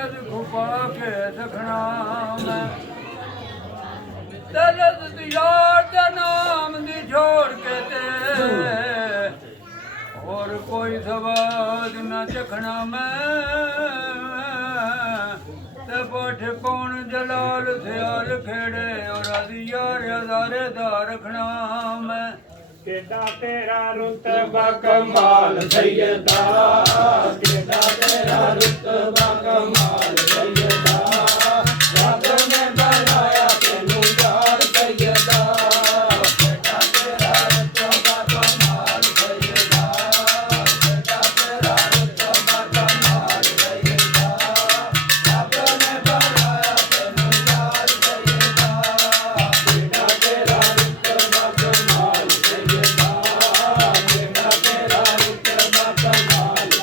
में खुपा के सखना मैं तरस यार का नाम दी छोड़ के ते और कोई सवाद न चखना मैं ते पठ पौन जलाल सियाल खेड़े और यार हजारे दा रखना मैं केदा तेरा रुतबा कमाल सैयदा केदा तेरा रुतबा कमाल सैयदा रब ने बनाया तेनू यार सैयदा केदा तेरा रुतबा कमाल सैयदा केदा तेरा रुतबा कमाल सैयदा रब ने बनाया तेनू यार सैयदा केदा तेरा रुतबा कमाल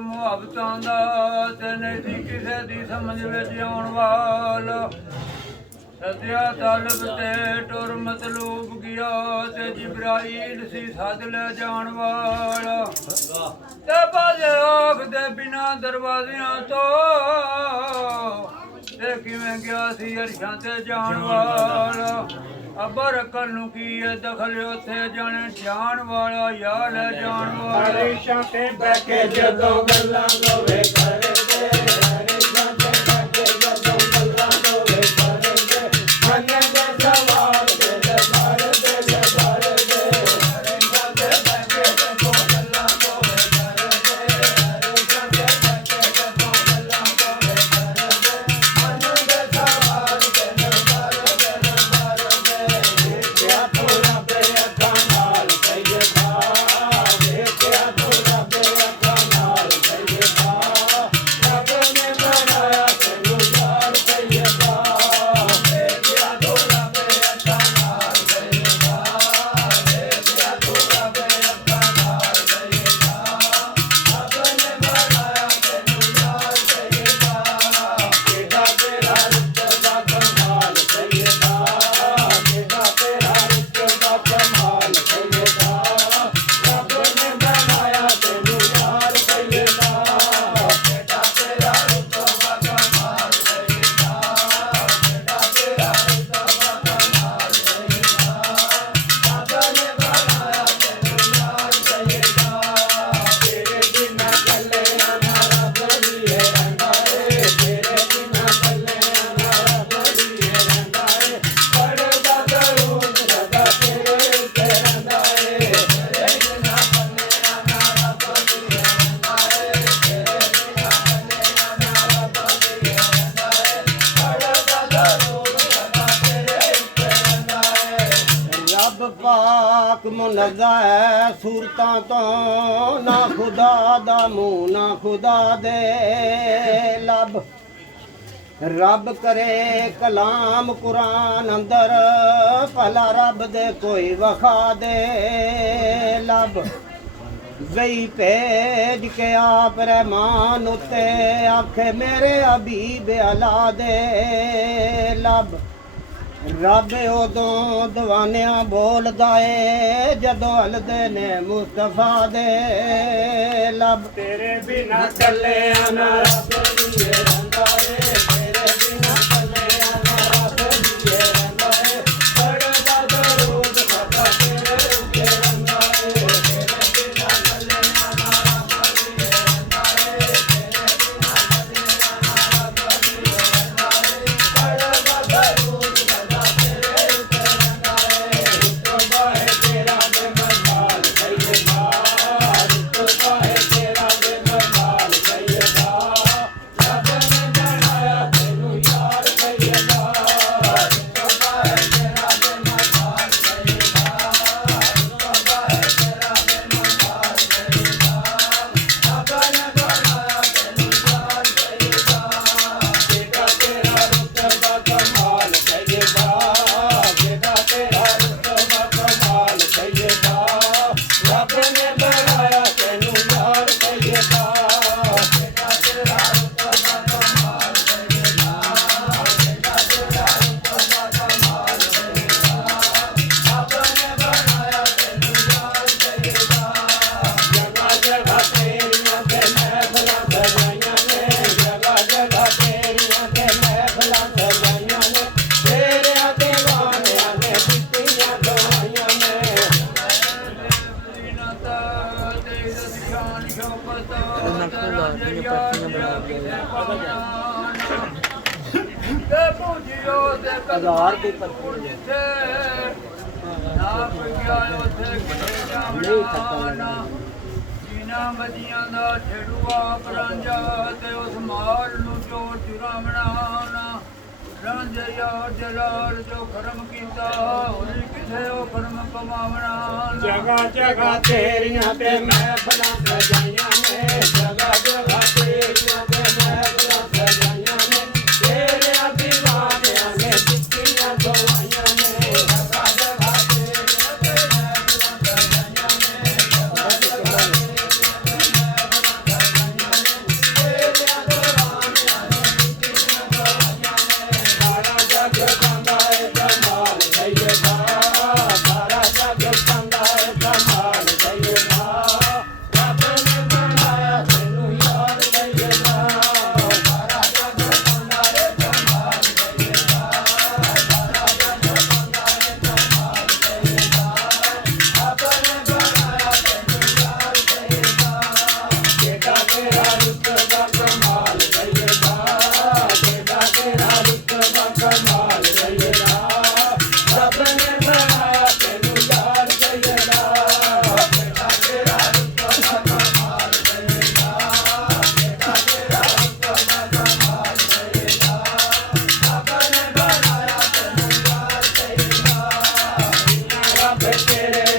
ਮੁਹੱਬਤਾਂ ਦਾ ਤੇ ਨਹੀਂ ਸੀ ਕਿਸੇ ਦੀ ਸਮਝ ਵਿੱਚ ਆਉਣ ਵਾਲਾ ਸਦਿਆ ਤਲਬ ਤੇ ਟੁਰ ਮਤਲੂਬ ਗਿਆ ਤੇ ਜਿਬਰਾਈਲ ਸੀ ਸੱਦ ਲੈ ਜਾਣ ਵਾਲਾ ਤੇ ਬਾਜੇ ਆਖ ਦੇ ਬਿਨਾ ਦਰਵਾਜ਼ਿਆਂ ਤੋਂ ਤੇ ਕਿਵੇਂ ਗਿਆ ਸੀ ਅਰਸ਼ਾਂ ਤੇ ਜਾਣ ਵਾਲਾ ਅਬਰ ਅਕਲ ਨੂੰ ਕੀ ਹੈ ਦਖਲ ਉੱਥੇ ਜਾਣ ਵਾਲਾ ਯਾ ਲੈ ਜਾਣ ਵਾਲਾ ਅਰਸ਼ਾਂ ਤੇ ਬਹਿ ਕੇ ਜਦੋਂ ਗੱਲਾਂ ਲੋਵੇ ਕਰਦੇ ਅਰਸ਼ਾਂ ਤੇ ਬਹਿ ਕੇ ਜਦੋਂ ਗੱਲਾਂ ਲੋਵੇ ਕਰਦੇ ਮਨ ਦੇ ਸਵਾਲ ਤੇ ਦਰਬਾਰ ਦੇ ਦਰਬਾਰ ਦੇ ਅਰਸ਼ਾਂ ਤੇ ਬਹਿ ਕੇ ਜਦੋਂ ਗੱਲਾਂ ਲੋਵੇ ਕਰਦੇ ਅਰਸ਼ਾਂ ਤੇ ਬਹਿ ਕੇ ਜਦੋਂ ਗੱਲਾਂ ਲੋਵੇ ਕਰਦੇ ਮਨ ਦੇ ਸਵਾਲ ਤੇ ਦਰਬਾਰ ਦੇ ਦਰਬਾਰ ਦੇ ਦੇਖਿਆ ਤੋਰਾ ਤੇ ਅੱਖਾਂ ਨਾਲ ਸੈਯਦਾ ਦੇਖਿਆ ਤੋਰਾ ਤੇ ਅੱਖਾਂ ਨਾਲ ਸੈਯਦਾ ਪਾਕ ਮੁਨੱਜ਼ਾ ਹੈ ਸੂਰਤਾਂ ਤੋਂ, ਨਾ ਖੁਦਾ ਦਾ ਮੂੰਹ ਨਾ ਖੁਦਾ ਦੇ ਲੱਭ। ਰੱਬ ਕਰੇ ਕਲਾਮ ਕੁਰਾਨ ਅੰਦਰ, ਭਲਾ ਰੱਬ ਦੇ ਕੋਈ ਵਖਾ ਦੇ ਲੱਭ। ਗਈ ਭੇਜ ਕੇ ਆਪ ਰਹਿਮਾਨ ਉਤੇ, ਆਖੇ ਮੇਰੇ ਹਬੀਬ ਅਲਾ ਦੇ ਲੱਭ। ਰੱਬ ਉਦੋਂ ਦਵਾਨਿਆਂ ਬੋਲਦਾ ਏ, ਜਦੋਂ ਹਲਦੇ ਨੇ ਮੁਸਤਫਾ ਦੇ ਲੱਭ। ਤੇਰੇ ਬਿਨਾ ਚੱਲਿਆ ਨਾ ਰੱਬ ਦੀਏ ਰਹਿੰਦਾ ਏ, ਤੇਰੇ ਬਿਨਾ ਚੱਲਿਆ ਨਾ ਰੱਬ ਦੀਏ ਰਹਿੰਦਾ ਏ। ਪੜਦਾ ਦਰੂਦ ਸਦਾ ਤੇਰੇ ਉੱਤੇ ਰਹਿੰਦਾ ਏ, ਤੇਰੇ ਬਿਨਾ ਚੱਲਿਆ ਨਾ ਰੱਬ ਦੀਏ ਰਹਿੰਦਾ ਏ, ਤੇਰੇ ਬਿਨਾ ਚੱਲਿਆ ਨਾ ਰੱਬ ਦੀਏ ਰਹਿੰਦਾ ਏ। ਪੜਦਾ ਦਰੂਦ ਸਦਾ ਤੇਰੇ ਉੱਤੇ ਰਹਿੰਦਾ ਏ। ਰੁਤਬਾ ਹੈ ਤੇਰਾ ਤੇ ਮਰਮਾਲ ਸੈਯਦਾ, ਰੁਤਬਾ ਹੈ ਤੇਰਾ ਤੇ ਮਰਮਾਲ ਸੈਯਦਾ। ਰੱਬ ਨੇ ਬਣਾਇਆ ਤੈਨੂੰ ਯਾਰ ਸੈਯਦਾ, ਰੁਤਬਾ ਹੈ ਤੇਰਾ ਤੇ ਮਰਮਾਲ ਸੈਯਦਾ, ਰੁਤਬਾ ਹੈ ਤੇਰਾ ਤੇ ਮਰਮਾਲ ਸੈਯਦਾ। ਰੱਬ ਨੇ ਬਣਾਇਆ ਤੈਨੂੰ ਯਾਰ ਸੈਯਦਾ, ਬੇਟਾ ਤੇਰਾ ਰੁਤਬਾ ਕਮਾਲ ਸੈਯਦਾ, ਬੇਟਾ ਤੇਰਾ ਰੁਤਬਾ ਕਮਾਲ ਸੈਯਦਾ। ਰੱਬ ਨੇ ਬਣਾਇਆ ਤੈਨੂੰ ਯਾਰ ਸੈਯਦਾ, ਬੇਟਾ ਤੇਰਾ ਰੁਤਬਾ ਕਮਾਲ ਸੈਯਦਾ, ਬੇਟਾ ਤੇਰਾ ਰੁਤਬਾ ਕਮਾਲ ਸੈਯਦਾ। ਰੱਬ ਨੇ ਬਣਾਇਆ ਤੈਨੂੰ ਯਾਰ ਸੈਯਦਾ। ਜਗ੍ਹਾ ਜਗ੍ਹਾ ਤੇਰੀਆਂ ਤੇ ਮਹਿਫਲਾਂ ਸਜਾਈਆਂ ਨੇ, ਜਗ੍ਹਾ ਜਗ੍ਹਾ ਤੇਰੀਆਂ ਤੇ ਮਹਿਫਲਾਂ ਸਜਾਈਆਂ ਨੇ। ਤੇਰਿਆਂ ਤੇ ਵਾਲਿਆਂ ਨੇ ਦਿੱਤੀਆਂ ਦਵਾਈਆਂ ਨੇ। ਹਜ਼ਾਰ ਦੀ ਪਰਚੀ ਜੀਨਾ ਮਦੀਆਂ ਦਾ ਛੇੜੂਆ ਪਰਾਂਜਾ, ਤੇ ਉਸ ਮਾਲ ਨੂੰ ਜੋ ਚੁਰਾਵਣਾ। ਰਾਂਝਾ ਯਾਰ ਜਲਾਲ ਜੋ ਕਰਮ ਕੀਤਾ, ਹੋਰੀ ਕਿਥੇ ਉਹ ਕਰਮ ਕਮਾਵਣਾ। ਜਗ੍ਹਾ ਜਗ੍ਹਾ ਤੇਰੀਆਂ ਤੇ ਮਹਿਫਲਾਂ ਸਜਾਈਆਂ ਨੇ, ਜਗ੍ਹਾ ਜਗ੍ਹਾ ਤੇਰੀਆਂ ਤੇ ਮਹਿਫਲਾਂ ਸਜਾਈਆਂ ਨੇ। ਤੇਰਿਆਂ ਦੀਵਾਨਿਆਂ ਨੇ ਦਿੱਤੀਆਂ ਦਵਾਈਆਂ ਨੇ, ਜਗ੍ਹਾ ਜਗ੍ਹਾ ਤੇਰੀਆਂ ਤੇ ਮਹਿਫਲਾਂ ਸਜਾਈਆਂ ਨੇ, ਜਗ੍ਹਾ ਜਗ੍ਹਾ ਤੇਰੀਆਂ ਤੇ ਮਹਿਫਲਾਂ ਸਜਾਈਆਂ ਨੇ। ਤੇਰਿਆਂ ਦੀਵਾਨਿਆਂ ਨੇ ਦਿੱਤੀਆਂ ਦਵਾਈਆਂ ਨੇ। ਸਾਰਾ ਜੱਗ ਗਾਉਂਦਾ ਏ ਕਮਾਲ ਸੈਯਦਾ, ਸਾਰਾ ਜੱਗ ਗਾਉਂਦਾ ਏ ਕਮਾਲ ਸੈਯਦਾ। ਰੱਬ ਨੇ ਬਣਾਇਆ ਤੈਨੂੰ ਯਾਰ ਸੈਯਦਾ, ਸਾਰਾ ਜੱਗ ਗਾਉਂਦਾ ਏ ਕਮਾਲ ਸੈਯਦਾ, ਸਾਰਾ ਜੱਗ ਗਾਉਂਦਾ ਏ ਕਮਾਲ ਸੈਯਦਾ। ਰੱਬ ਨੇ ਬਣਾਇਆ ਤੈਨੂੰ ਯਾਰ ਸੈਯਦਾ, ਬੇਟਾ ਤੇਰਾ ਰੁਤਬਾ ਕਮਾਲ ਸੈਯਦਾ, ਬੇਟਾ ਤੇਰਾ ਰੁਤਬਾ ਕਮਾਲ ਸੈਯਦਾ। ਰੱਬ ਨੇ ਬਣਾਇਆ ਤੈਨੂੰ ਯਾਰ ਸੈਯਦਾ, ਬੇਟਾ ਤੇਰਾ ਰੁਤਬਾ ਕਮਾਲ ਸੈਯਦਾ, ਬੇਟਾ ਤੇਰਾ ਰੁਤਬਾ ਕਮਾਲ ਸੈਯਦਾ। ਰੱਬ ਨੇ ਬਣਾਇਆ ਤੈਨੂੰ ਯਾਰ ਸੈਯਦਾ। ਰੱਬ ਤੇਰੇ